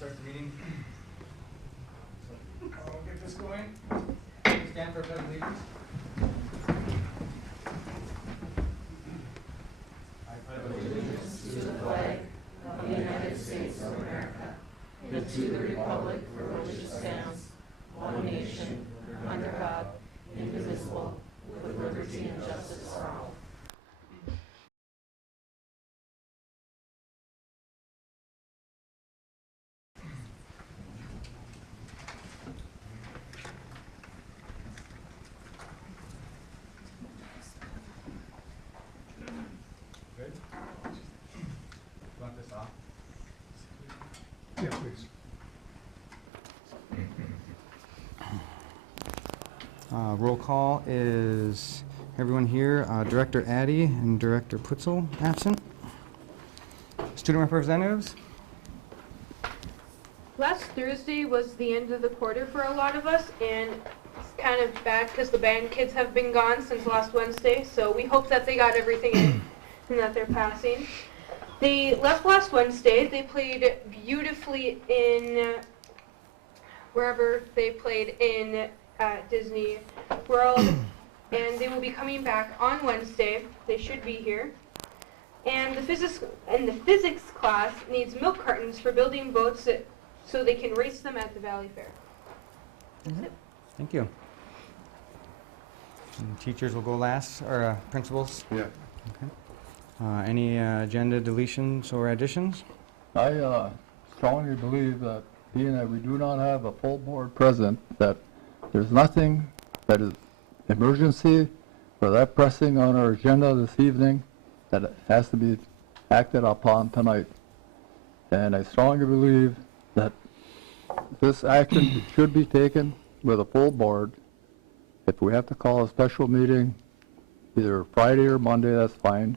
start the meeting. So I'll get this going. Stand for a pledge of allegiance. I pledge allegiance to the flag of the United States of America and to the republic for which it stands, one nation, under God, indivisible, with liberty and justice for all. Good. You want this off? Yeah, please. Roll call is everyone here. Director Addy and Director Putzel absent. Student representatives. Last Thursday was the end of the quarter for a lot of us, and it's kind of bad because the band kids have been gone since last Wednesday, so we hope that they got everything in and that they're passing. They left last Wednesday. They played beautifully in wherever they played in Disney World, and they will be coming back on Wednesday. They should be here. And the physics class needs milk cartons for building boats so they can race them at the Valley Fair. That's it. Thank you. And teachers will go last, or principals. Yeah. Okay. Any agenda deletions or additions? I strongly believe that being that we do not have a full board present, that there's nothing that is emergency or that pressing on our agenda this evening that it has to be acted upon tonight. And I strongly believe that this action should be taken with a full board. If we have to call a special meeting, either Friday or Monday, that's fine.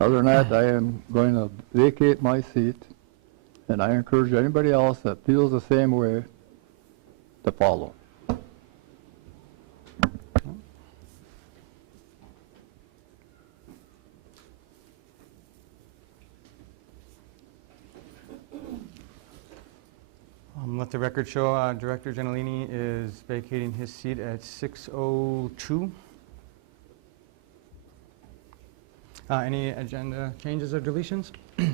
Other than that, I am going to vacate my seat, and I encourage anybody else that feels the same way to follow. Let the record show Director Gentilini is vacating his seat at 6:02. Any agenda changes or deletions? I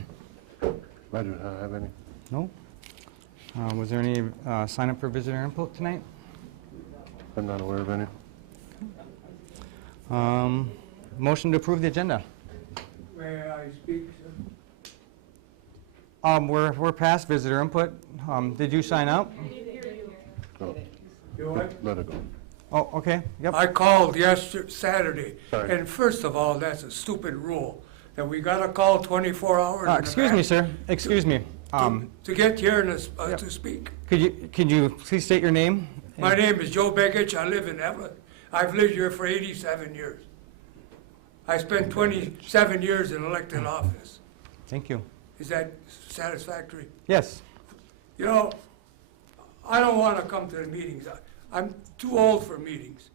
do not have any. No? Was there any sign up for visitor input tonight? I'm not aware of any. Motion to approve the agenda. May I speak, sir? We're past visitor input. Did you sign up? No, You what? let it go. Oh, okay. Yep. I called Saturday, Sorry. and first of all, that's a stupid rule, that we gotta call 24 hours in Excuse me, advance sir. Excuse me. to get here and Yep. to speak. Could you please state your name? My name is Joe Begich, I live in Evelyn. I've lived here for 87 years. I spent 27 years in elected office. Thank you. Is that satisfactory? Yes. You know, I don't want to come to the meetings. I'm too old for meetings.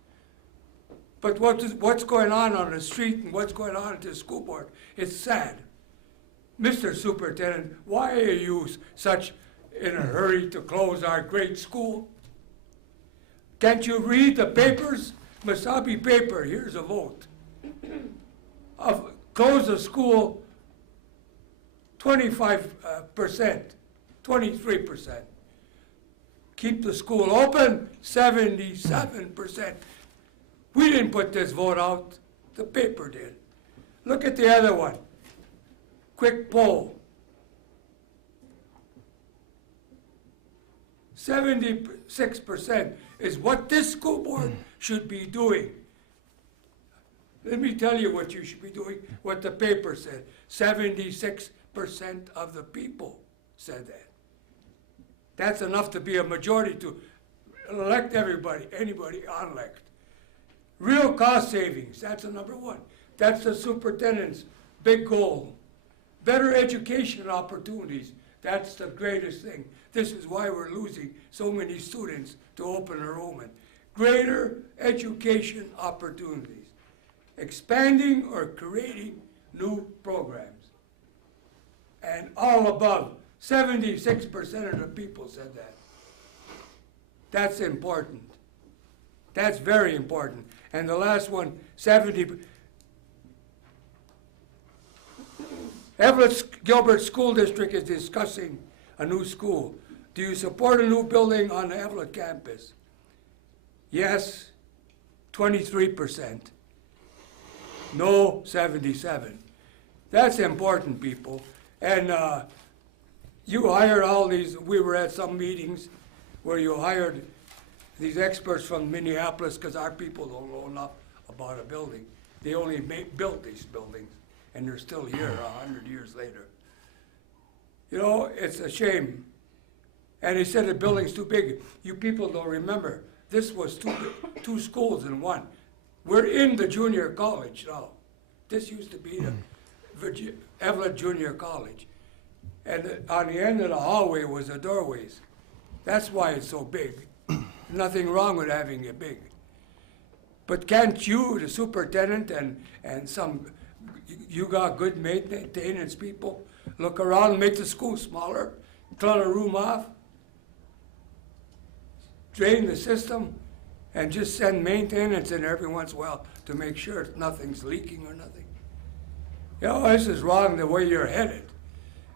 But what's going on the street and what's going on at the school board, it's sad. Mr. Superintendent, why are you such in a hurry to close our great school? Can't you read the papers? Masabi paper, here's a vote. Close the school 25%, 23%. Keep the school open, 77%. We didn't put this vote out, the paper did. Look at the other one. Quick poll. 76% is what this school board should be doing. Let me tell you what you should be doing, what the paper said. 76% of the people said that. That's enough to be a majority to elect everybody, anybody unelect. Real cost savings, that's the number one. That's the superintendent's big goal. Better education opportunities, that's the greatest thing. This is why we're losing so many students to open enrollment. Greater education opportunities. Expanding or creating new programs. And all above 76% of the people said that. That's important. That's very important. And the last one, 70. Everett Gilbert School District is discussing a new school. Do you support a new building on the Everett campus? Yes, 23%. No, 77%. That's important, people. And you hired all these, we were at some meetings where you hired these experts from Minneapolis, because our people don't know enough about a building. They only built these buildings, and they're still here 100 years later. You know, it's a shame. And he said the building's too big. You people don't remember, this was two schools in one. We're in the junior college now. This used to be the Everett Junior College. And on the end of the hallway was the doorways. That's why it's so big. Nothing wrong with having it big. But can't you, the superintendent and some, you got good maintenance people, look around and make the school smaller, clean a room off, drain the system, and just send maintenance in every once in a while to make sure nothing's leaking or nothing. You know, this is wrong the way you're headed.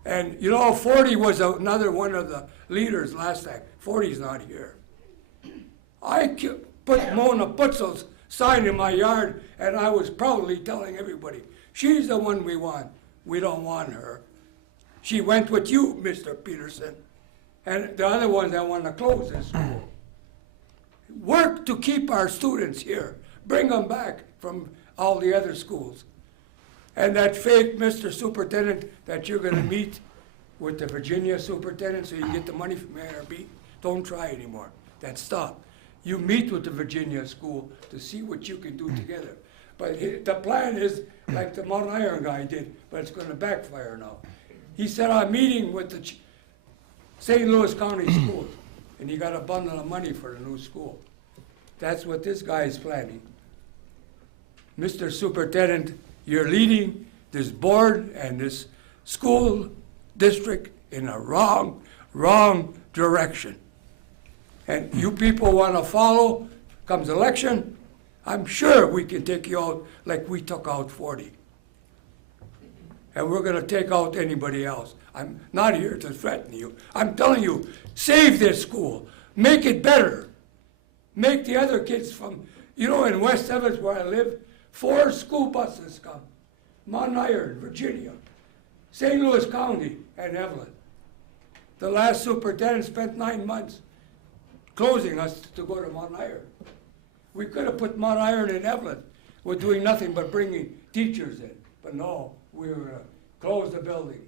And you know, 40 was another one of the leaders last time. 40's not here. I put Mona Putzel's sign in my yard, and I was proudly telling everybody, she's the one we want. We don't want her. She went with you, Mr. Peterson. And the other ones that want to close this school. Work to keep our students here. Bring them back from all the other schools. And that fake Mr. Superintendent that you're going to meet with the Virginia superintendent so you get the money from ARB, don't try anymore. That's stop. You meet with the Virginia school to see what you can do together. But the plan is like the Mount Iron guy did, but it's going to backfire now. He said, I'm meeting with the St. Louis County schools, and he got a bundle of money for the new school. That's what this guy is planning. Mr. Superintendent, you're leading this board and this school district in a wrong direction. And you people want to follow, comes election, I'm sure we can take you out like we took out 40. And we're going to take out anybody else. I'm not here to threaten you. I'm telling you, save this school. Make it better. Make the other kids from, you know, in West Evans where I live, 4 school buses come. Mount Iron, Virginia, St. Louis County, and Evelyn. The last superintendent spent 9 months closing us to go to Mount Iron. We could have put Mount Iron in Evelyn. We're doing nothing but bringing teachers in. But no, we were going to close the building.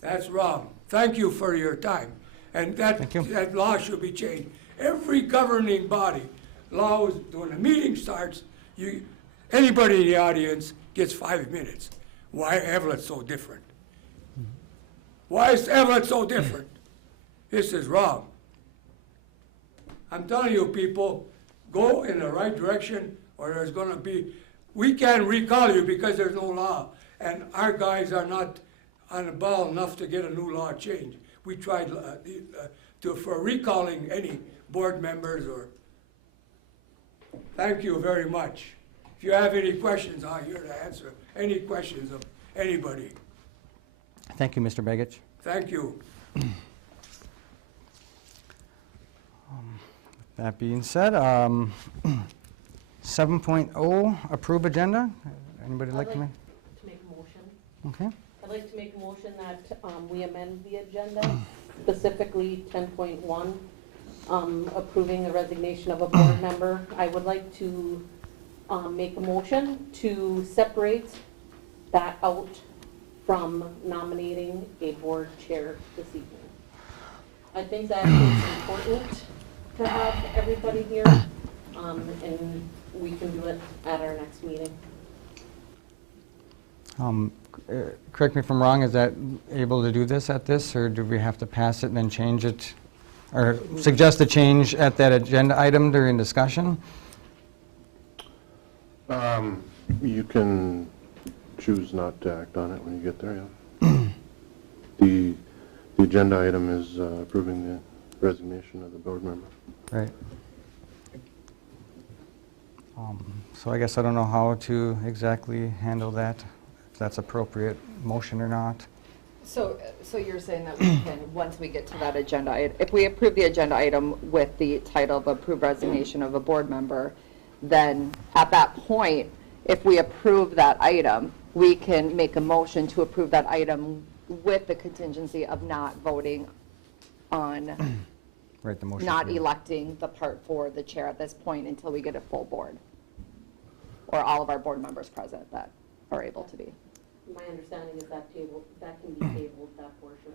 That's wrong. Thank you for your time. And that law should be changed. Every governing body, laws, when the meeting starts, anybody in the audience gets 5 minutes. Why Everett so different? Why is Everett so different? This is wrong. I'm telling you, people, go in the right direction or there's going to be, we can't recall you because there's no law. And our guys are not on the ball enough to get a new law changed. We tried for recalling any board members or, thank you very much. If you have any questions, I'm here to answer any questions of anybody. Thank you, Mr. Begich. Thank you. That being said, 7.0, approve agenda. Anybody like to make? To make a motion. Okay. I'd like to make a motion that we amend the agenda, specifically 10.1, approving the resignation of a board member. I would like to make a motion to separate that out from nominating a board chair this evening. I think that is important to have everybody here, and we can do it at our next meeting. Correct me if I'm wrong, is that able to do this at this, or do we have to pass it and then change it? Or suggest a change at that agenda item during discussion? You can choose not to act on it when you get there, yeah. The agenda item is approving the resignation of the board member. Right. So I guess I don't know how to exactly handle that, if that's appropriate motion or not. So you're saying that we can, once we get to that agenda, if we approve the agenda item with the title of approved resignation of a board member, then at that point, if we approve that item, we can make a motion to approve that item with the contingency of not voting on, Right, the motion. not to- electing the part for the chair at this point until we get a full board. Or all of our board members present that are able to be. My understanding is that table, that can be tabled, that portion.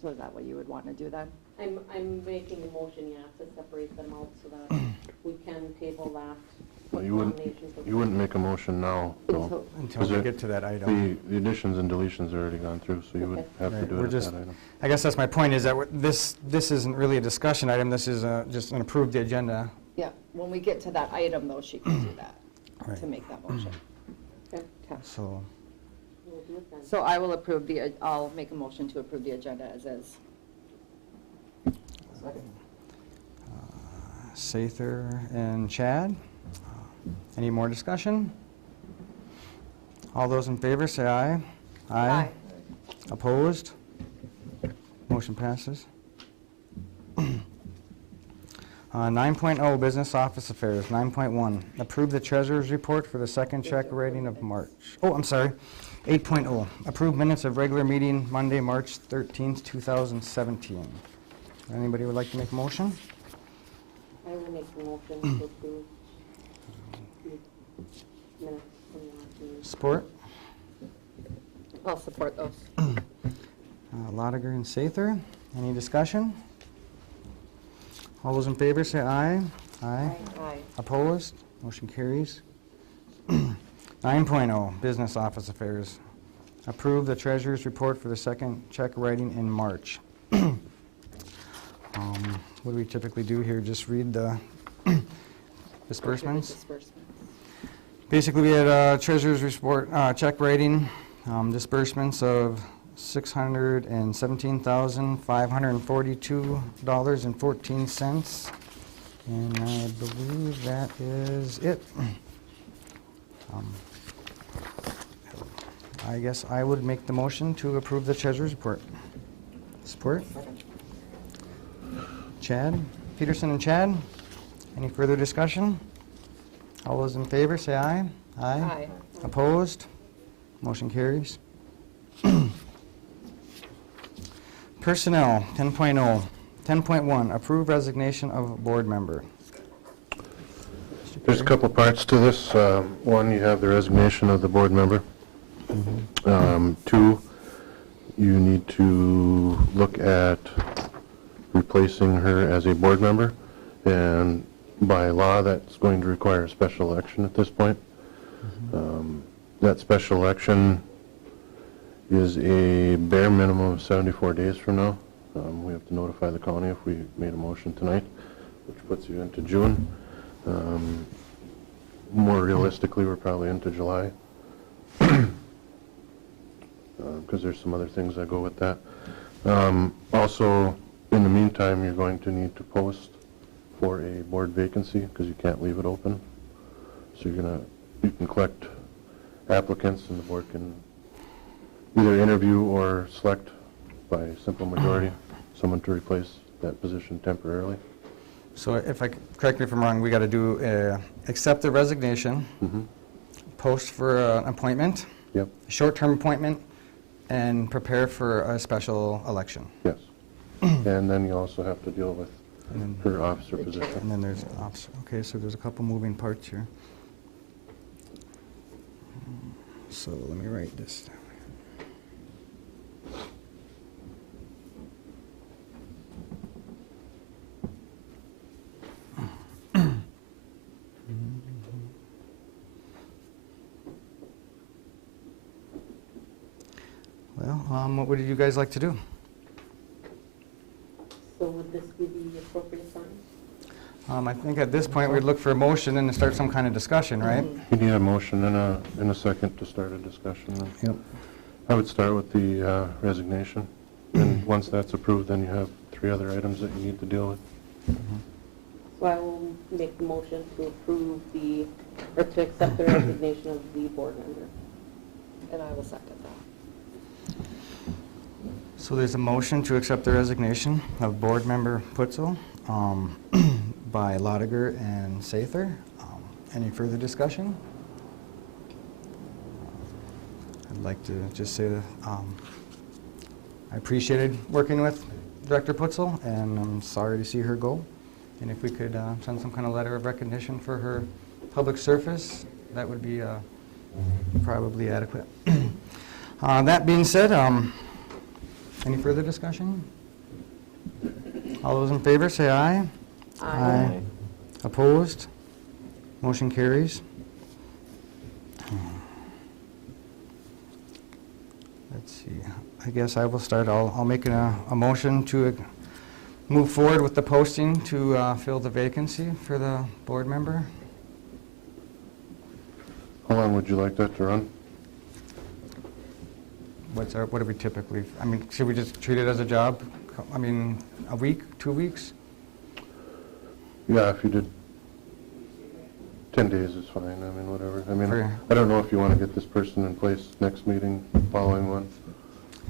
So is that what you would want to do then? I'm making a motion, yeah, to separate them out so that we can table that. Well, nominations of- you wouldn't make a motion now, though. Until we get to that item. The additions and deletions are already gone through, so you would Okay. have to Right, do we're it at just- that item. I guess that's my point, is that this isn't really a discussion item, this is just an approved the agenda. Yeah, when we get to that item though, she can do that, Right. to make that motion. Okay, Okay. So, we'll do it then. So I will approve I'll make a motion to approve the agenda as is. Sather and Chad, any more discussion? All those in favor, say aye. Opposed? Motion passes. 9.0, Business Office Affairs. 9.1, approve the treasurer's report for the second check writing of March. Oh, I'm sorry. 8.0, approve minutes of regular meeting Monday, March 13th, 2017. Anybody would like to make a motion? I will make the motion to approve the minutes from the last meeting. Support? I'll support those. Lotiger and Sather. Any discussion? All those in favor say aye. Aye. Aye. Opposed? Motion carries. 9.0, Business Office Affairs. Approve the treasurer's report for the second check writing in March. What do we typically do here? Just read the disbursements? Disbursements. Basically, we had a treasurer's report, check writing, disbursements of $617,542.14, and I believe that is it. I guess I would make the motion to approve the treasurer's report. Support? Chad, Peterson and Chad, any further discussion? All those in favor, say aye. Aye. Opposed? Motion carries. Personnel, 10.0. 10.1, approve resignation of board member. There's a couple parts to this. One, you have the resignation of the board member. Two, you need to look at replacing her as a board member, and by law, that's going to require a special election at this point. That special election is a bare minimum of 74 days from now. We have to notify the county if we made a motion tonight, which puts you into June. More realistically, we're probably into July, because there's some other things that go with that. Also, in the meantime, you're going to need to post for a board vacancy, because you can't leave it open. So you can collect applicants, and the board can either interview or select by simple majority someone to replace that position temporarily. So if correct me if I'm wrong, we got to do, accept the resignation, post for an appointment, Yep, short-term appointment, and prepare for a special election. yes. And then you also have to deal with And then, her officer The chair. position. and then there's officer. Okay, so there's a couple moving parts here. So let me write this down. Well, what would you guys like to do? So would this be the appropriate time? I think at this point, we'd look for a motion and to start some kind of discussion, right? You need a motion and a second to start a discussion. Yep. I would start with the resignation, and once that's approved, then you have 3 other items that you need to deal with. So I will make the motion to approve or to accept the resignation of the board member. And I will second that. So there's a motion to accept the resignation of Board Member Putzel by Lotiger and Sather. Any further discussion? I'd like to just say that I appreciated working with Director Putzel, and I'm sorry to see her go. And if we could send some kind of letter of recognition for her public service, that would be probably adequate. That being said, any further discussion? All those in favor, say aye. Aye. Opposed? Motion carries. Let's see, I guess I will start. I'll make a motion to move forward with the posting to fill the vacancy for the board member. How long would you like that to run? What do we typically, I mean, should we just treat it as a job? I mean, a week, 2 weeks? Yeah, if you did 10 days is fine, I mean, whatever. I mean, For- I don't know if you want to get this person in place next meeting, following one.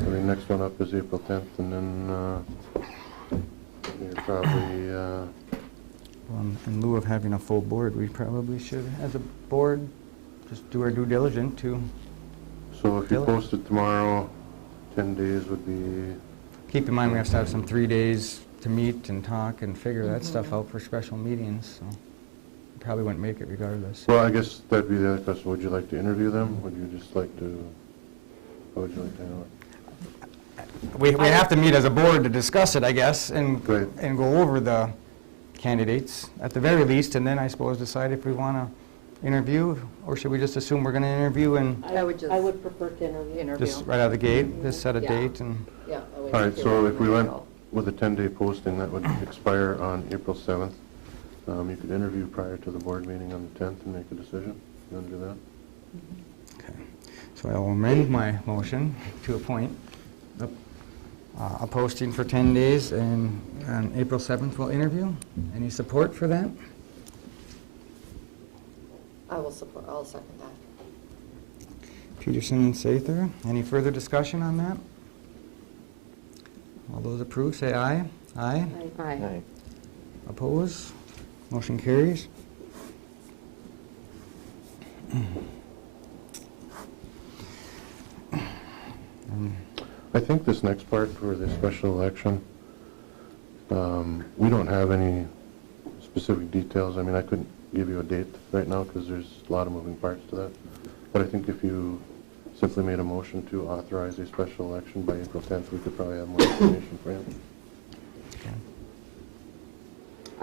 I mean, next one up is April 10th, and then you're probably, Well, in lieu of having a full board, we probably should, as a board, just do our due diligence to so if you Fill it. post it tomorrow, 10 days would be, keep in mind we have to have some 3 days to meet and talk and figure that stuff out for special meetings, so probably wouldn't make it regardless. well, I guess that'd be the other question. Would you like to interview them? Would you just like to, how would you like to handle it? We have to meet as a board to discuss it, I guess, and Right. and go over the candidates at the very least, and then I suppose decide if we want to interview, or should we just assume we're going to interview and I would just- I would prefer to interview. Interview. just right out of the gate, just set a Yeah. date and... Yeah. that way All we right, can so run if we the went arrow. with a 10-day posting, that would expire on April 7th. You could interview prior to the board meeting on the 10th and make a decision. You want to do that? Okay. So I will amend my motion to appoint a posting for 10 days, and on April 7th we'll interview. Any support for that? I'll second that. Peterson and Sather. Any further discussion on that? All those approve, say aye. Aye. Aye. Oppose? Motion carries. I think this next part for the special election, we don't have any specific details. I mean, I couldn't give you a date right now because there's a lot of moving parts to that. But I think if you simply made a motion to authorize a special election by April 10th, we could probably have more information for you. Okay.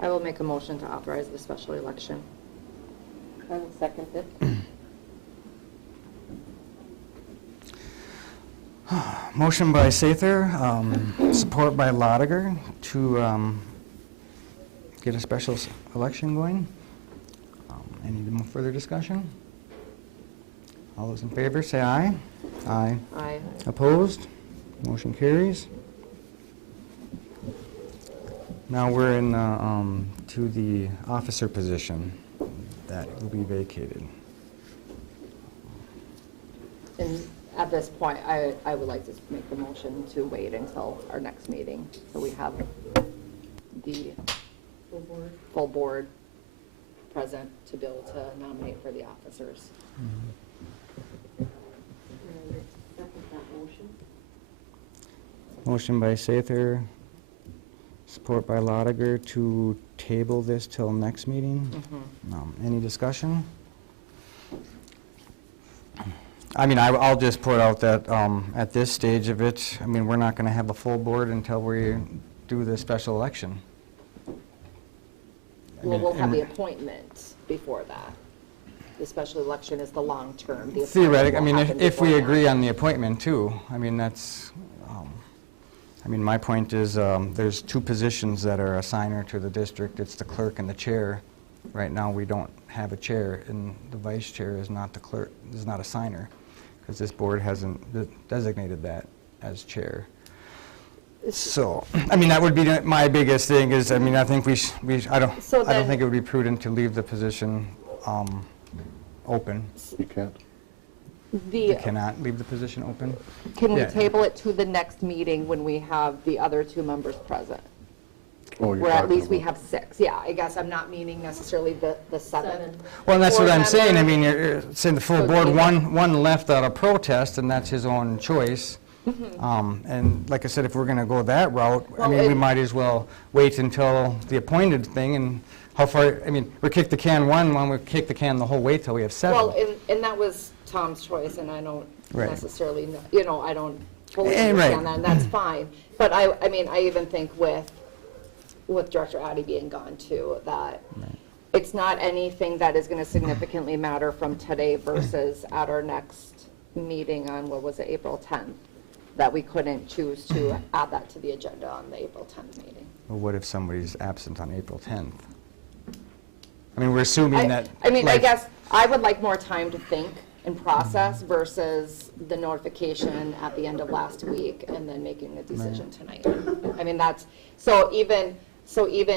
I will make a motion to authorize the special election. I will second it. Motion by Sather, support by Lotiger to get a special election going. Any further discussion? All those in favor, say aye. Aye. Aye. Opposed? Motion carries. Now we're in, to the officer position that will be vacated. And at this point, I would like to make the motion to wait until our next meeting, so we have the full board present to be able to nominate for the officers. And second that motion. Motion by Sather, support by Lotiger to table this till next meeting. Any discussion? I mean, I'll just put out that at this stage of it, I mean, we're not going to have a full board until we do the special election. I Well, mean, we'll have the and appointment before that. The special election is the long term. The appointment Theoretic, I will mean, happen if we before agree that. on the appointment too, I mean, that's, mean, my point is, there's two positions that are a signer to the district. It's the clerk and the chair. Right now, we don't have a chair, and the vice chair is not the clerk, is not a signer, because this board hasn't designated that as chair. So, I mean, that would be my biggest thing is, I mean, I think I don't think it would be prudent to leave the position open. You can't? You cannot leave the position open? Can we Yeah. table it to the next meeting when we have the other two members present? Oh, you're Where at talking least we about- have 6, yeah, I guess I'm not meaning necessarily the 7. Well, that's what Board I'm saying. I member. mean, you're saying the full So board, table. one left out of protest, and that's his own choice. And like I said, if we're going to go that route, I Well, mean, we it- might as well wait until the appointed thing, and how far, I mean, we kick the can one, we kick the can the whole way till we have 7. Well, and that was Tom's choice, and I don't Right. necessarily, I don't fully Right. understand that, and that's fine. But I mean, I even think with Director Addy being gone too, that it's not anything that is going to significantly matter from today versus at our next meeting on, what was it, April 10th, that we couldn't choose to add that to the agenda on the April 10th meeting. Well, what if somebody's absent on April 10th? I mean, we're assuming that. I mean, I like- guess I would like more time to think and process versus the notification at the end of last week and then making a decision tonight. I mean, so even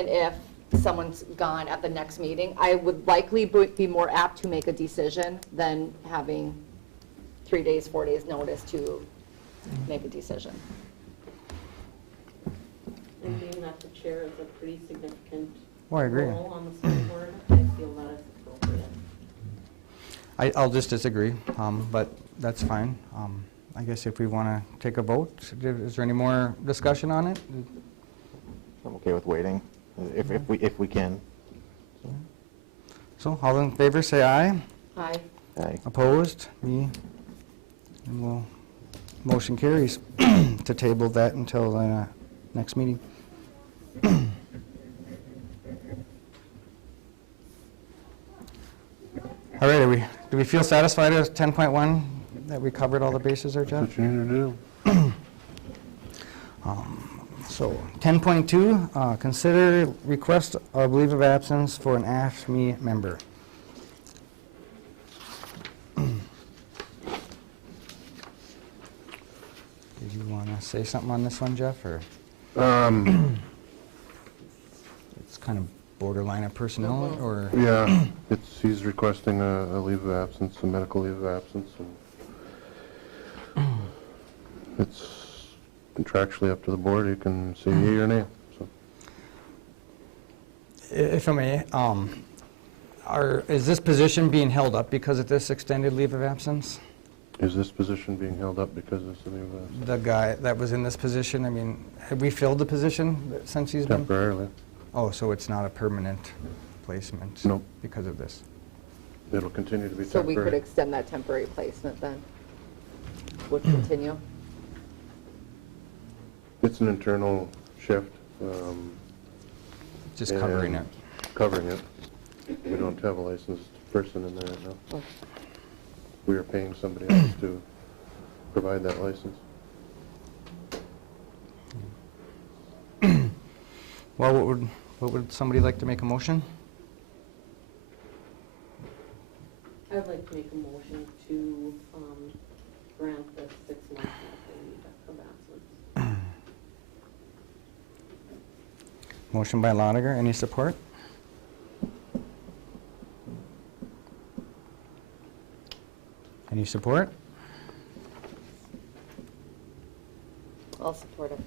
if someone's gone at the next meeting, I would likely be more apt to make a decision than having 3 days, 4 days notice to make a decision. And being that the chair is a pretty significant Well, I agree. role on the school board, I feel that it's appropriate. I'll just disagree, but that's fine. I guess if we want to take a vote, is there any more discussion on it? I'm okay with waiting, if we can. So, all in favor, say aye. Aye. Aye. Opposed? Me? And motion carries to table that until the next meeting. All right, do we feel satisfied with 10.1, that we covered all the bases there, Jeff? That's what you need to do. So, 10.2, consider request of leave of absence for an AFSCME member. Did you want to say something on this one, Jeff, or it's kind of borderline of personnel, or? Yeah, he's requesting a leave of absence, a medical leave of absence, and it's contractually up to the board. You can say yea or nay, so. If I may, is this position being held up because of this extended leave of absence? Is this position being held up because of the leave of absence? The guy that was in this position, I mean, have we filled the position since he's been? Temporarily. Oh, so it's not a permanent placement? Nope. Because of this? It'll continue to be So we could temporary. extend that temporary placement then? Would continue? It's an internal shift, Just covering it? and covering it. We don't have a licensed person in there right now. We are paying somebody else to provide that license. Well, what would somebody like to make a motion? I'd like to make a motion to grant the 6-month leave of absence. Motion by Lotiger, any support? Any support? I'll support it.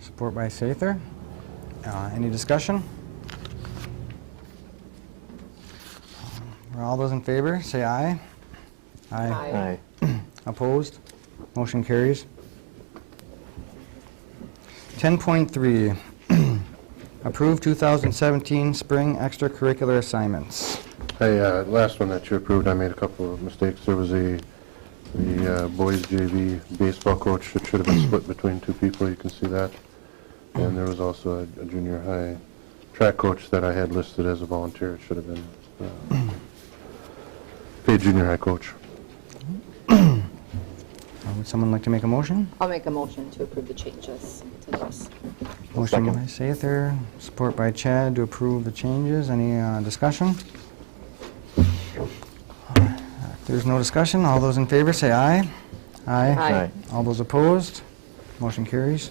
Support by Sather. Any discussion? All those in favor, say aye. Aye. Opposed? Motion carries. 10.3, approve 2017 spring extracurricular assignments. Hey, last one that you approved, I made a couple of mistakes. There was the boys JV baseball coach that should have been split between 2 people, you can see that. And there was also a junior high track coach that I had listed as a volunteer. It should have been paid junior high coach. Would someone like to make a motion? I'll make a motion to approve the changes to this. Motion Second. by Sather, support by Chad to approve the changes. Any discussion? If there's no discussion, all those in favor say aye. Aye. All those opposed? Motion carries.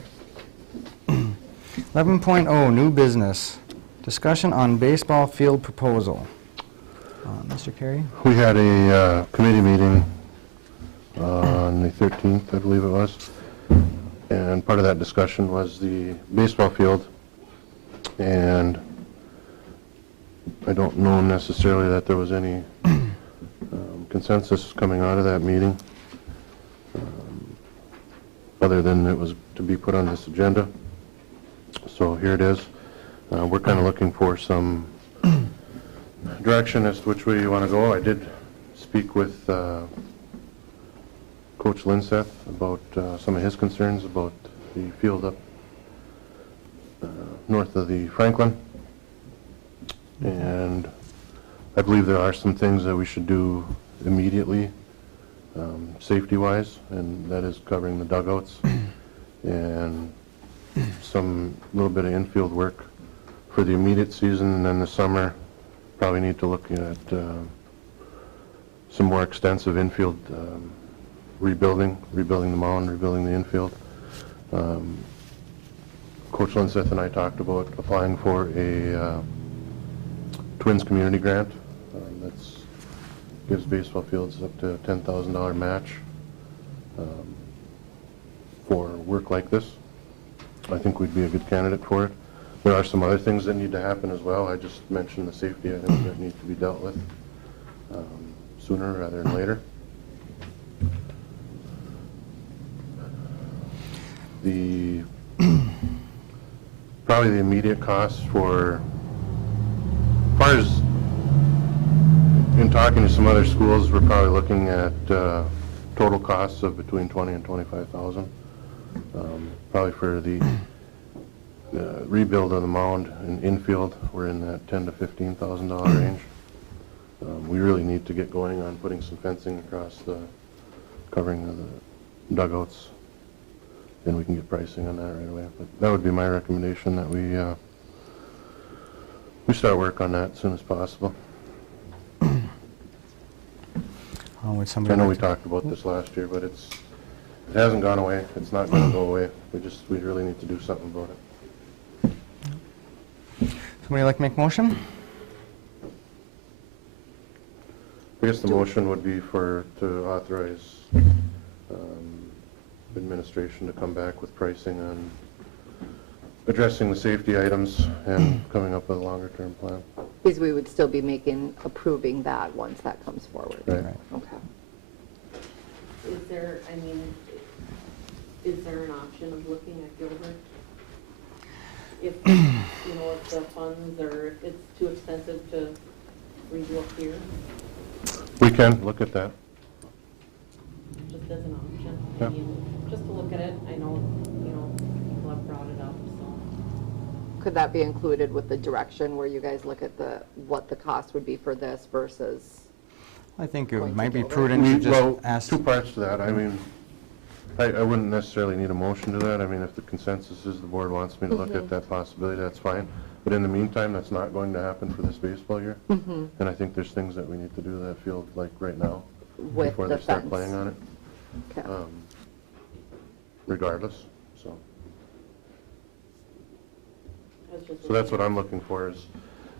11.0, new business. Discussion on baseball field proposal. Mr. Carey? We had a committee meeting on the 13th, I believe it was, and part of that discussion was the baseball field, and I don't know necessarily that there was any consensus coming out of that meeting, other than it was to be put on this agenda. So here it is. We're kind of looking for some direction as to which way you want to go. I did speak with Coach Linseth about some of his concerns about the field up north of the Franklin, and I believe there are some things that we should do immediately, safety-wise, and that is covering the dugouts and some little bit of infield work for the immediate season, and then the summer probably need to look at some more extensive infield rebuilding the mound, rebuilding the infield. Coach Linseth and I talked about applying for a Twins community grant that's gives baseball fields up to a $10,000 match for work like this. I think we'd be a good candidate for it. There are some other things that need to happen as well. I just mentioned the safety items that need to be dealt with sooner rather than later. Probably the immediate costs for, as far as in talking to some other schools, we're probably looking at total costs of between $20,000 and $25,000. Probably for the rebuild of the mound and infield, we're in that $10,000 to $15,000 range. We really need to get going on putting some fencing across the covering of the dugouts, and we can get pricing on that right away. But that would be my recommendation, that we start work on that as soon as possible. Would I somebody know like we to- talked about this last year, but it hasn't gone away. It's not going to go away. We really need to do something about it. Somebody like to make a motion? I guess the motion would be to authorize administration to come back with pricing on addressing the safety items and coming up with a longer-term plan. Because we would still be approving that once that comes forward. Right. Okay. Is there an option of looking at Gilbert? If, if the funds, or if it's too expensive to redo up here, We can look at that. just as an option? Yeah. I mean, just to look at it, I know, people have brought it up, so. Could that be included with the direction where you guys look at what the cost would be for this versus? I think it Going to might be Gilbert. prudent to just Well, ask. two parts to that. I mean, I wouldn't necessarily need a motion to that. I mean, if the consensus is the board wants me to look at that possibility, that's fine. But in the meantime, that's not going to happen for this baseball year. Mhm. And I think there's things that we need to do to that field, like right now, With before the they start fence. playing on it, Okay. regardless, so. That's just So that's what I'm looking for, is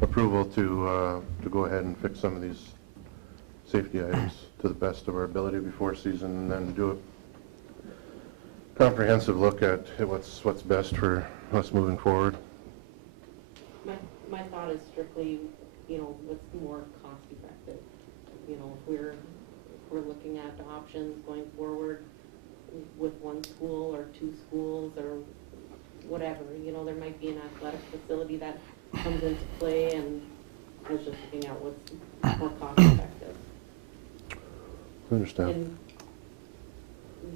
approval to go ahead and fix some of these safety items to the best of our ability before season, and then do a comprehensive look at what's best for us moving forward. My thought is strictly, what's more cost effective. If we're looking at options going forward with one school or two schools or whatever, there might be an athletic facility that comes into play, and I was just looking at what's more cost effective. I understand. And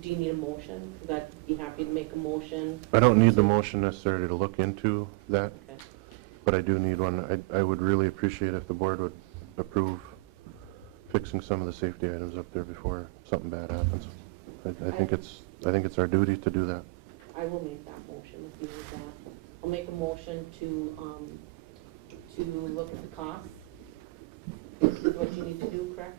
do you need a motion? Because I'd be happy to make a motion. I don't need the motion necessarily to look into that, Okay. but I do need one. I would really appreciate if the board would approve fixing some of the safety items up there before something bad happens. I think it's our duty to do that. I will make that motion if you need that. I'll make a motion to look at the costs. This is what you need to do, correct?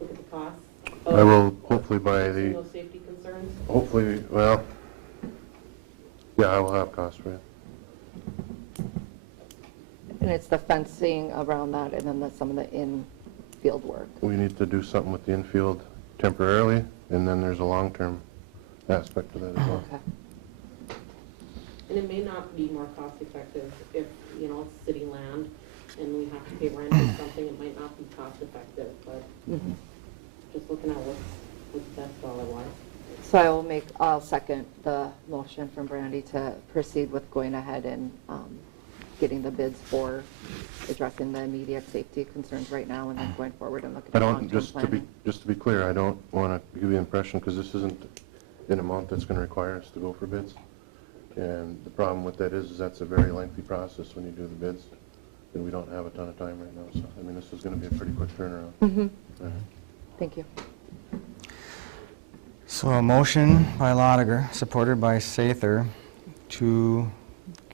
Look at the costs. I will hopefully by Addressing the, those safety concerns. hopefully, well, yeah, I will have costs for you. And it's the fencing around that and then some of the in-field work. We need to do something with the infield temporarily, and then there's a long-term aspect to that as well. Okay. And it may not be more cost effective if, you know, it's city land and we have to pay rent or something, it might not be cost effective, but Mhm. just looking at what's best dollar-wise. So I'll second the motion from Brandy to proceed with going ahead and getting the bids for addressing the immediate safety concerns right now and then going forward and looking I at don't, long-term just planning. to be clear, I don't want to give you the impression, because this isn't an amount that's going to require us to go for bids. And the problem with that is that's a very lengthy process when you do the bids, and we don't have a ton of time right now. So, I mean, this is going to be a pretty quick turnaround. Mhm. Yeah. Thank you. So a motion by Lotiger, supported by Sather, to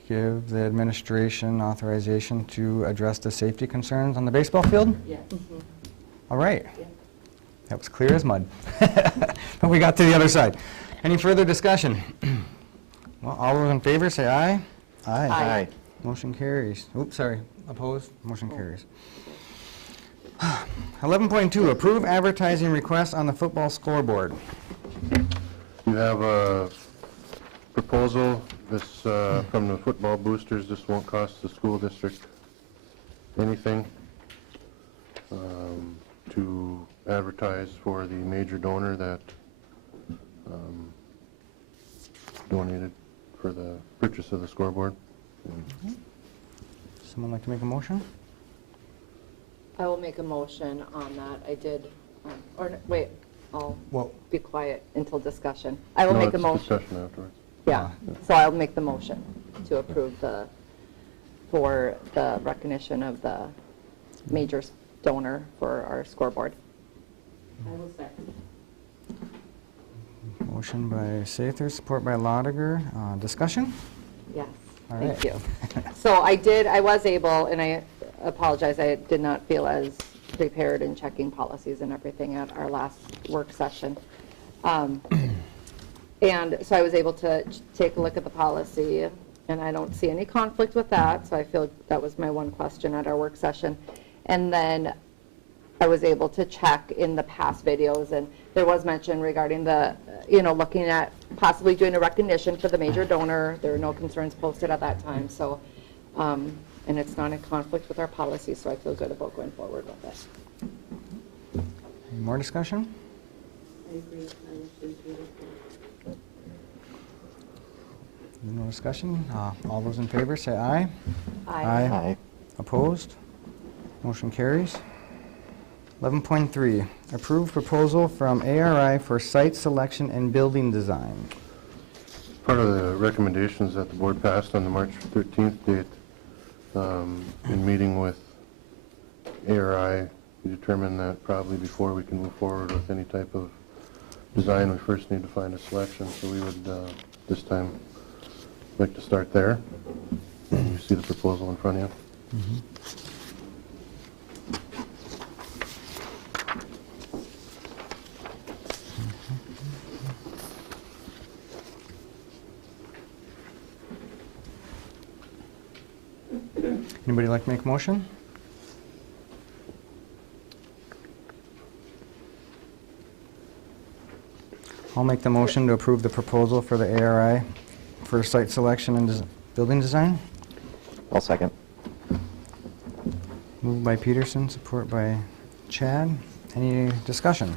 give the administration authorization to address the safety concerns on the baseball field? Yes. All right. Yeah. That was clear as mud. But we got to the other side. Any further discussion? Well, all those in favor, say aye. Aye. Motion carries. Oops, sorry. Opposed? Motion carries. 11.2, approve advertising request on the football scoreboard. You have a proposal, this, from the football boosters. This won't cost the school district anything, to advertise for the major donor that donated for the purchase of the scoreboard. Someone like to make a motion? I will make a motion on that. I did, wait, I'll Well, be quiet until discussion. I will No, make a it's motion. discussion afterwards. Yeah, so I'll make the motion to approve for the recognition of the major donor for our scoreboard. I will second. motion by Sather, support by Lotiger. Discussion? Yes, All thank right. you. So I was able, and I apologize, I did not feel as prepared in checking policies and everything at our last work session. And so I was able to take a look at the policy, and I don't see any conflict with that, so I feel that was my one question at our work session. And then I was able to check in the past videos, and there was mention regarding the, looking at possibly doing a recognition for the major donor. There were no concerns posted at that time, so, and it's not in conflict with our policy, so I feel good about going forward with it. Any more discussion? I agree. I wish they did it. No discussion? All those in favor, say aye. Aye. Opposed? Motion carries. 11.3, approve proposal from ARI for site selection and building design. Part of the recommendations that the board passed on the March 13th date, in meeting with ARI, we determined that probably before we can move forward with any type of design, we first need to find a selection. So we would, this time, like to start there. And you see the proposal in front of you. Anybody like to make a motion? I'll make the motion to approve the proposal for the ARI for site selection and building design. I'll second. Moved by Peterson, support by Chad. Any discussion?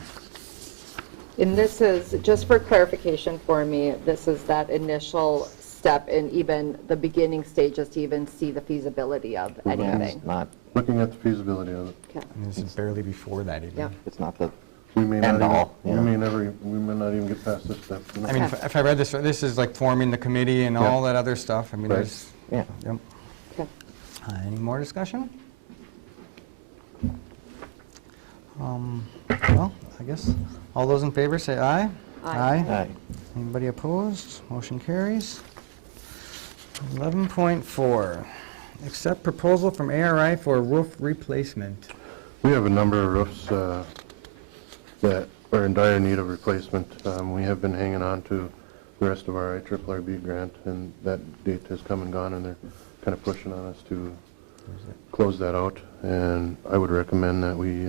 And this is, just for clarification for me, this is that initial step in even the beginning stages to even see the feasibility of anything. It's not, Looking at the feasibility of it. Okay. And this is barely before that even. Yeah. it's not the, We may not And even, all, we yeah. may not even get past this step. I mean, if I read this, this is like forming the committee and all that other stuff. I mean, Right. there's, yeah. yep. Okay. Any more discussion? Well, I guess all those in favor say aye. Aye. Aye. Anybody opposed? Motion carries. 11.4, accept proposal from ARI for roof replacement. We have a number of roofs that are in dire need of replacement. We have been hanging on to the rest of our IRRB grant, and that date has come and gone, and they're kind of pushing on us to close that out. And I would recommend that we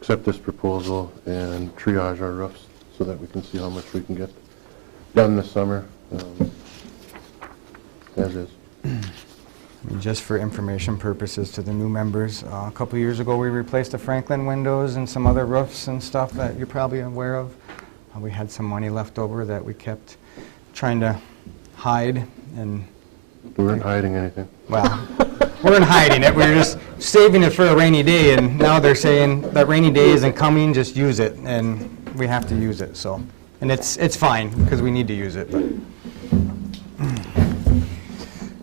accept this proposal and triage our roofs so that we can see how much we can get done this summer, as is. Just for information purposes to the new members, a couple years ago we replaced the Franklin windows and some other roofs and stuff that you're probably aware of. We had some money left over that we kept trying to hide, and We weren't hiding anything. well, we weren't hiding it, we were just saving it for a rainy day, and now they're saying that rainy day isn't coming, just use it, and we have to use it, so. And it's fine, because we need to use it, but.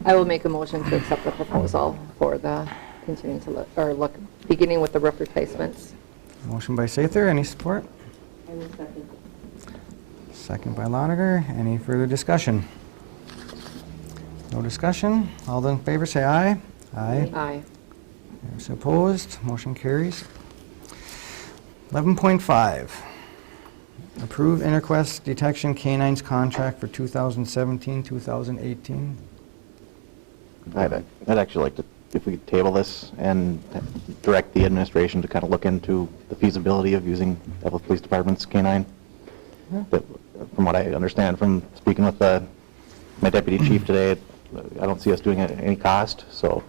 I will make a motion to accept the proposal for the continuing to beginning with the roof replacements. Motion by Sather, any support? I will second. Second by Lotiger, any further discussion? No discussion, all those in favor say aye. Aye. Aye. Those opposed, motion carries. 11.5, approve Interquest Detection Canines contract for 2017-2018. I'd actually like to, if we could table this and direct the administration to kind of look into the feasibility of using Evlith Police Department's K-9. But from what I understand from speaking with my deputy chief today, I don't see us doing it at any cost, so.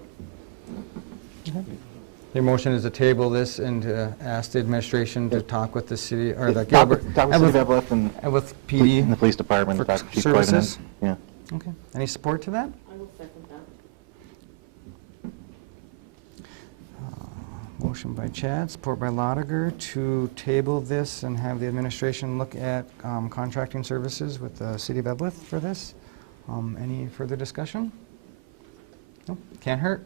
Your motion is to table this and to ask the administration to talk with the city, or the Talk Gilbert. with City of Evlith and With PD. and the police department, for talk to Chief services? Coivinon. Yeah. Okay, any support to that? I will second that. Motion by Chad, support by Lotiger to table this and have the administration look at contracting services with the City of Evlith for this. Any further discussion? Nope, can't hurt.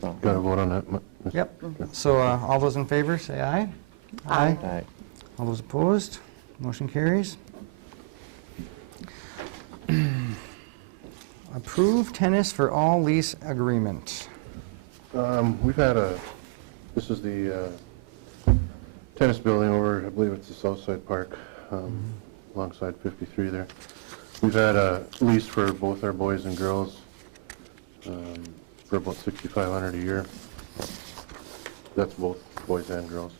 So, Got to vote on that. Mr. Yep, so all those in favor, say aye. Aye. aye. All those opposed, motion carries. Approve tennis for all lease agreement. We've had this is the tennis building over, I believe it's the Southside Park, alongside 53 there. We've had a lease for both our boys and girls for about $6,500 a year. That's both boys and girls.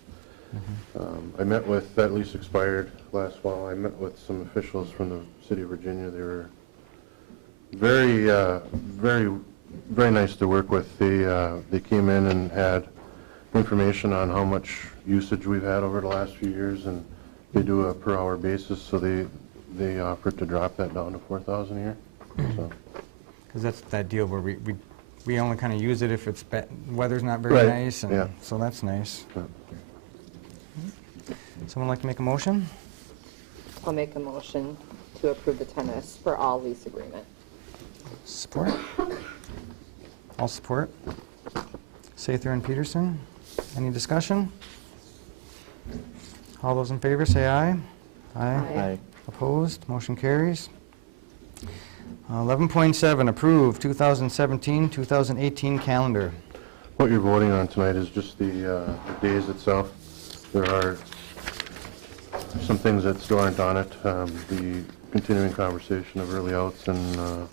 I met with, that lease expired last fall. I met with some officials from the city of Virginia. They were very nice to work with. They came in and had information on how much usage we've had over the last few years, and they do a per hour basis, so they offered to drop that down to $4,000 a year. So. Because that's that deal where we only kind of use it if it's weather's not very Right, nice, and yeah. so that's nice. Yeah. Someone like to make a motion? I'll make a motion to approve the tennis for all lease agreement. Support? I'll support. Sather and Peterson, any discussion? All those in favor say aye. Aye. Opposed, motion carries. 11.7, approve 2017-2018 calendar. What you're voting on tonight is just the days itself. There are some things that still aren't on it. The continuing conversation of early outs and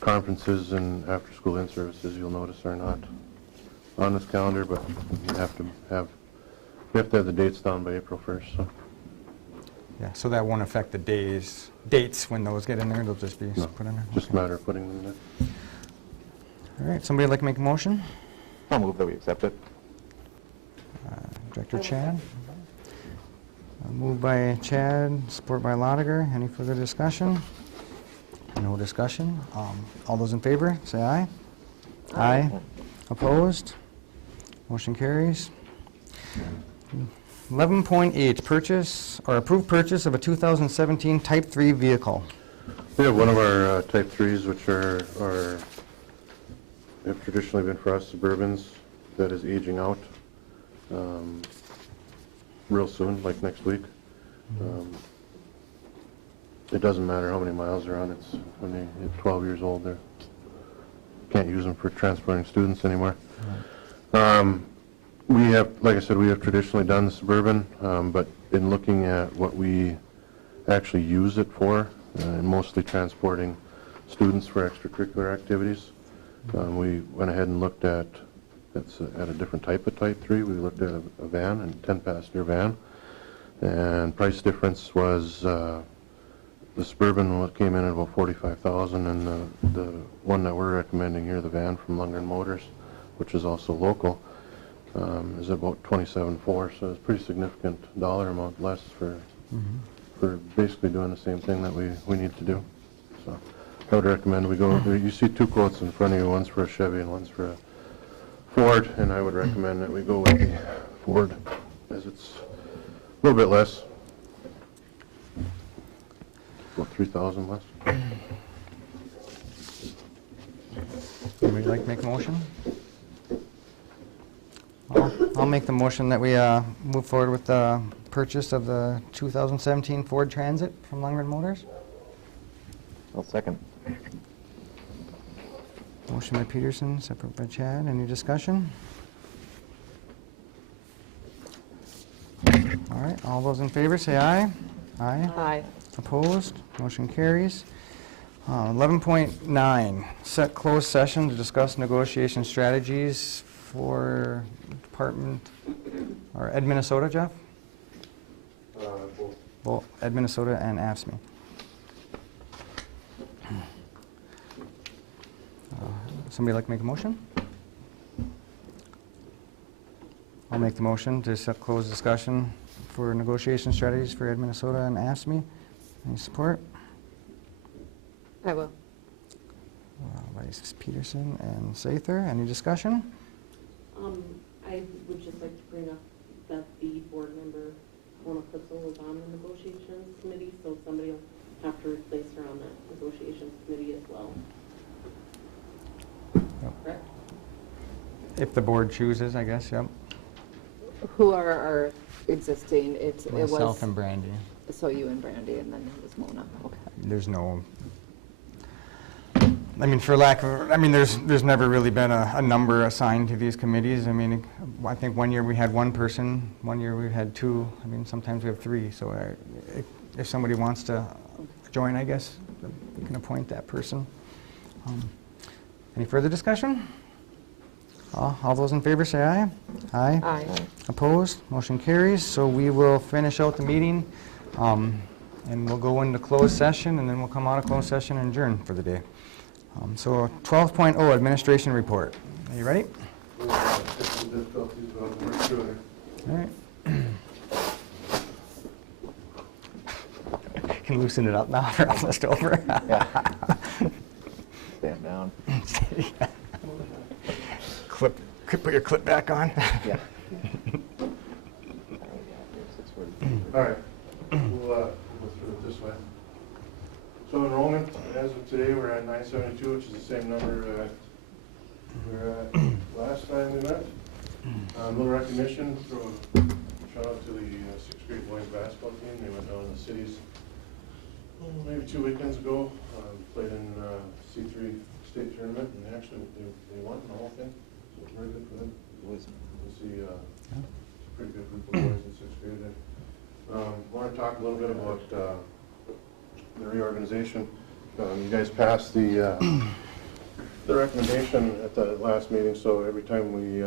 conferences and after-school in-services, you'll notice, are not on this calendar, but we have to have the dates down by April 1st. So. Yeah, so that won't affect the dates when those get in there, they'll just be No, put in there? just a Okay. matter of putting them there. All right, somebody like to make a motion? I'll move that we accept it. Director Chad? Moved by Chad, support by Lotiger. Any further discussion? No discussion. All those in favor, say aye. Aye. Opposed? Motion carries. 11.8, purchase or approved purchase of a 2017 Type 3 vehicle. We have one of our Type 3s, which have traditionally been for us Suburbans, that is aging out real soon, like next week. it doesn't matter how many miles they're on, it's when they hit 12 years old, they can't use them for transporting students anymore. We have, like I said, we have traditionally done the Suburban, but in looking at what we actually use it for, mostly transporting students for extracurricular activities, we went ahead and looked at a different type of Type 3. We looked at a van, a 10-passenger van, and price difference was the Suburban came in at about $45,000, and the one that we're recommending here, the van from Lundgren Motors, which is also local, is about $27,400. So it's a pretty significant dollar amount less for basically doing the same thing that we need to do. So I would recommend we go. You see two quotes in front of you. One's for a Chevy and one's for a Ford, and I would recommend that we go with the Ford, as it's a little bit less. About 3,000 less. Would you like to make a motion? I'll make the motion that we move forward with the purchase of the 2017 Ford Transit from Lundgren Motors. I'll second. Motion by Peterson, separate by Chad. Any discussion? All right, all those in favor say aye. Aye. Aye. Opposed? Motion carries. 11.9, set closed session to discuss negotiation strategies for Department, or Ed Minnesota, Jeff? Both Ed Minnesota and AFSCME. Somebody like to make a motion? I'll make the motion to set closed discussion for negotiation strategies for Ed Minnesota and AFSCME. Any support? I will. Vice Peterson and Sather. Any discussion? I would just like to bring up that the board member, Mona Kutzel, was on the negotiations committee, so somebody will have to replace her on that negotiations committee as well. Yep. Correct? If the board chooses, I guess, yep. Who are our existing? It was. Myself and Brandy. So you and Brandy, and then it was Mona. Okay. There's no, I mean, for lack of, I mean, there's never really been a number assigned to these committees. I mean, I think one year we had one person, one year we had two. I mean, sometimes we have three. So if somebody wants to join, I guess, we can appoint that person. Any further discussion? All those in favor say aye. Aye. Aye. Opposed? Motion carries. So we will finish out the meeting, and we'll go into closed session, and then we'll come out of closed session and adjourn for the day. So 12.0, administration report. Are you ready? All right. Can loosen it up now for almost over. Yeah. Stand down. Put your clip back on. Yeah. All right, we'll go through it this way. So enrollment, as of today, we're at 972, which is the same number we were at last time we met. Little recognition, throw a shout out to the 6th grade boys basketball team. They went down to the cities maybe 2 weekends ago, played in C3 state tournament, and actually they won the whole thing. So it's very good for them. We'll see a pretty good group of boys in 6th grade there. I want to talk a little bit about the reorganization. You guys passed the recommendation at the last meeting, so every time we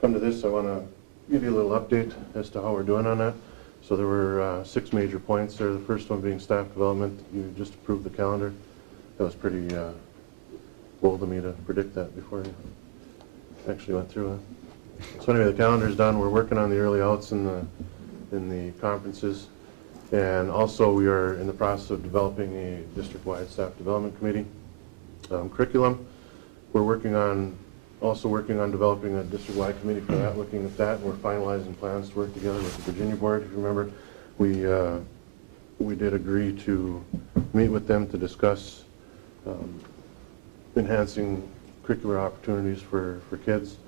come to this, I want to give you a little update as to how we're doing on that. So there were 6 major points there. The first one being staff development. You just approved the calendar. That was pretty bold of me to predict that before you actually went through it. So anyway, the calendar's done. We're working on the early outs in the conferences. And also we are in the process of developing a district-wide staff development committee. Curriculum, we're also working on developing a district-wide committee for that, looking at that, and we're finalizing plans to work together with the Virginia board. If you remember, we did agree to meet with them to discuss enhancing curricular opportunities for kids.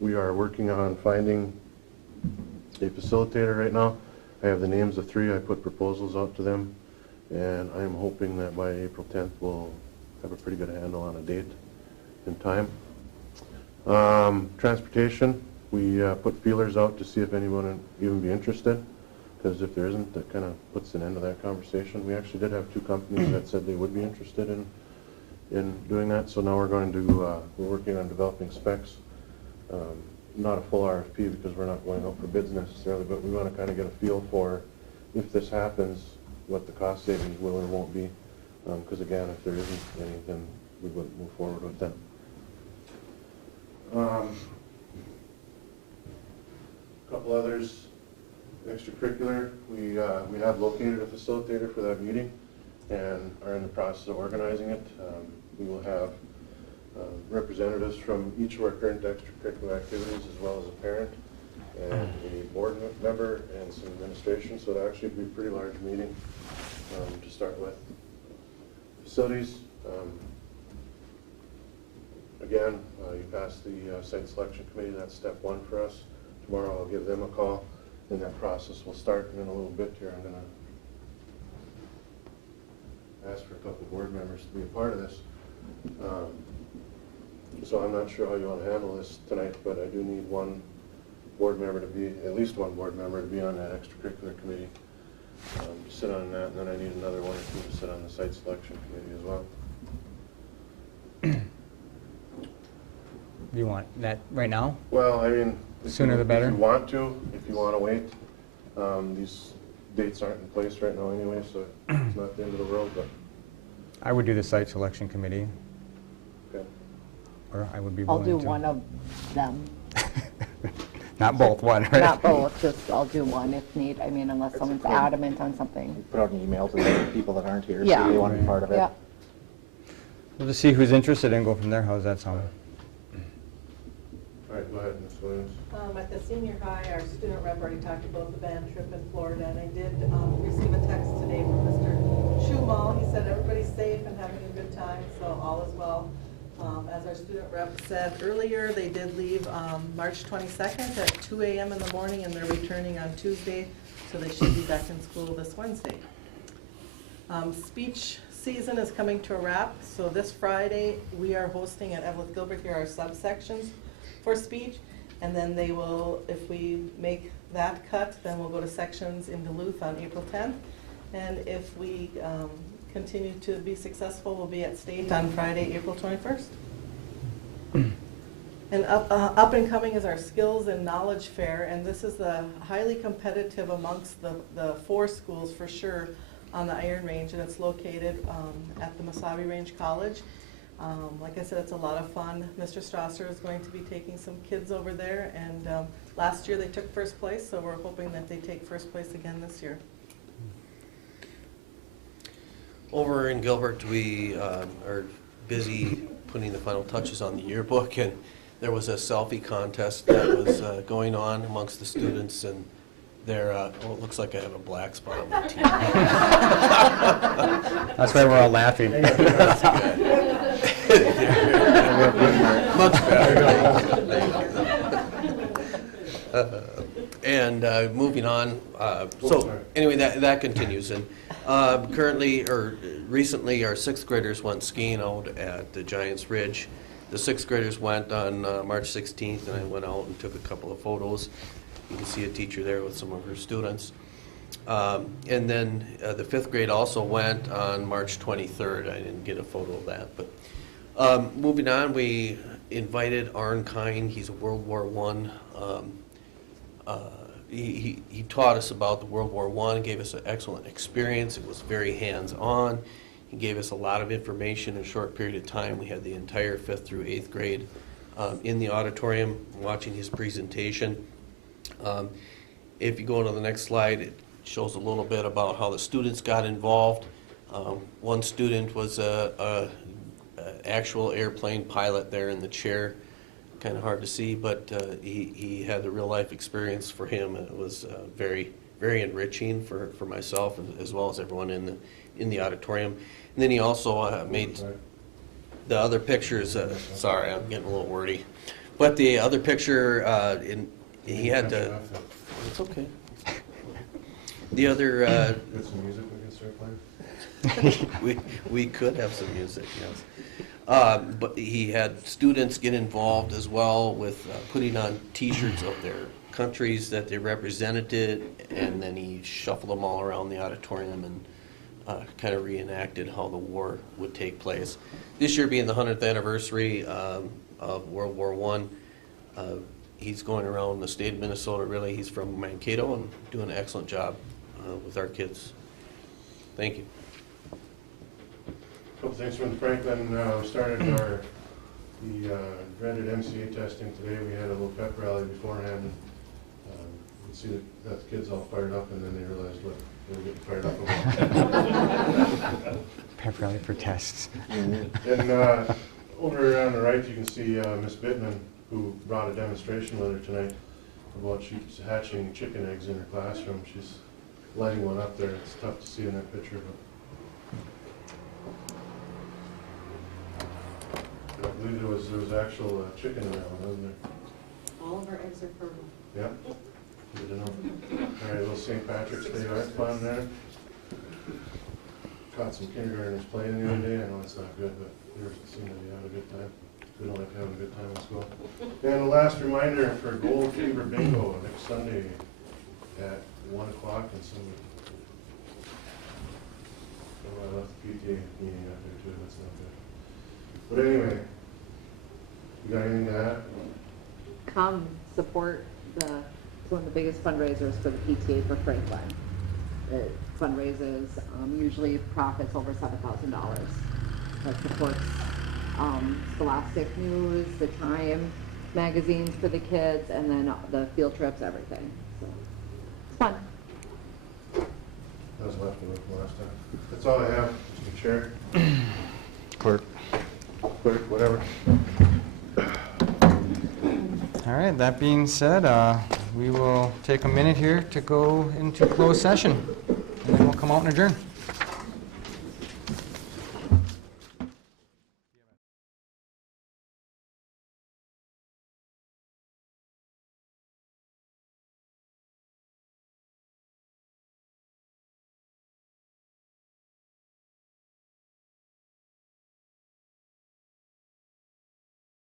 We are working on finding a facilitator right now. I have the names of 3. I put proposals out to them, and I am hoping that by April 10th, we'll have a pretty good handle on a date and time. Transportation, we put feelers out to see if anyone would even be interested, because if there isn't, that kind of puts an end to that conversation. We actually did have 2 companies that said they would be interested in doing that, so now we're going to, we're working on developing specs. Not a full RFP because we're not going out for bids necessarily, but we want to kind of get a feel for, if this happens, what the cost savings will or won't be. Because again, if there isn't any, then we wouldn't move forward with that. A couple others, extracurricular. We have located a facilitator for that meeting and are in the process of organizing it. We will have representatives from each of our current extracurricular activities, as well as a parent and a board member and some administration. So it'll actually be a pretty large meeting to start with. Facilities. Again, you passed the site selection committee. That's step 1 for us. Tomorrow I'll give them a call, and that process will start. And in a little bit here, I'm going to ask for a couple board members to be a part of this. So I'm not sure how you want to handle this tonight, but I do need one board member to be, at least one board member to be on that extracurricular committee, to sit on that, and then I need another 1 or 2 to sit on the site selection committee as well. Do you want that right now? Well, I mean, Sooner the better. If you want to, if you want to wait, these dates aren't in place right now anyway, so it's not the end of the world, but, I would do the site selection committee, okay. or I would be I'll willing do to. one of them. Not both, one, right? Not both, just I'll do one if need, I mean, unless someone's adamant on something. Put out an email to the people that aren't here, Yeah. so they want to be part of it. Yeah. We'll just see who's interested and go from there. How's that sound? All right, go ahead, Ms. Williams. At the senior high, our student rep already talked about the band trip in Florida, and I did receive a text today from Mr. Schumal. He said everybody's safe and having a good time, so all is well. As our student rep said earlier, they did leave March 22nd at 2 a.m. in the morning, and they're returning on Tuesday, so they should be back in school this Wednesday. Speech season is coming to a wrap, so this Friday, we are hosting at Evelyn Gilbert here our subsections for speech, and then they will, if we make that cut, then we'll go to sections in Duluth on April 10th, and if we continue to be successful, we'll be at state on Friday, April 21st. And up and coming is our Skills and Knowledge Fair, and this is the highly competitive amongst the 4 schools for sure on the Iron Range, and it's located at the Mesabi Range College. Like I said, it's a lot of fun. Mr. Strasser is going to be taking some kids over there, and last year they took first place, so we're hoping that they take first place again this year. Over in Gilbert, we are busy putting the final touches on the yearbook, and there was a selfie contest that was going on amongst the students, and there, well, it looks like I have a black spot on my teeth. That's why we're all laughing. Much better. And moving on, so anyway, that continues. And currently, or recently, our 6th graders went skiing out at the Giants Ridge. The 6th graders went on March 16th, and I went out and took a couple of photos. You can see a teacher there with some of her students. And then the 5th grade also went on March 23rd. I didn't get a photo of that. But moving on, we invited Arn Kine. He's a World War I. He taught us about the World War I, gave us an excellent experience. It was very hands-on. He gave us a lot of information in a short period of time. We had the entire 5th through 8th grade in the auditorium watching his presentation. If you go to the next slide, it shows a little bit about how the students got involved. One student was a actual airplane pilot there in the chair. Kind of hard to see, but he had a real life experience for him, and it was very, very enriching for myself as well as everyone in the auditorium. And then he also made the other pictures. Sorry, I'm getting a little wordy, but the other picture he had to. It's okay. The other, Got some music we can start playing? we could have some music, yes. But he had students get involved as well with putting on T-shirts of their countries that they represented, and then he shuffled them all around the auditorium and kind of reenacted how the war would take place. This year being the 100th anniversary of World War I, he's going around the state of Minnesota, really. He's from Mankato and doing an excellent job with our kids. Thank you. Couple things from Franklin. We started the dreaded MCA testing today. We had a little pep rally beforehand. You see that the kids all fired up, and then they realized what they were getting fired up about. Pep rally for tests. And over on the right, you can see Miss Bittman, who brought a demonstration with her tonight about she's hatching chicken eggs in her classroom. She's lighting one up there. It's tough to see in that picture, but I believe there was actual chicken in that one, wasn't there? All of our eggs are fertile. Yeah. Good to know. All right, a little St. Patrick's Day art fun there. Caught some kindergartners playing the other day. I know it's not good, but they seem to be having a good time. We don't like having a good time in school. And the last reminder for Gold Fever Bingo next Sunday at 1 o'clock and some. Oh, I left the PTA meeting out there too. That's not good. But anyway, you got anything to add? Come support it's one of the biggest fundraisers for the PTA for Franklin. It fundraises usually profits over $7,000. That supports Scholastic News, the Time magazines for the kids, and then the field trips, everything. So it's fun. That was left over from last time. That's all I have, Mr. Chair. Clerk. Clerk, whatever. All right, that being said, we will take a minute here to go into closed session, and then we'll come out and adjourn.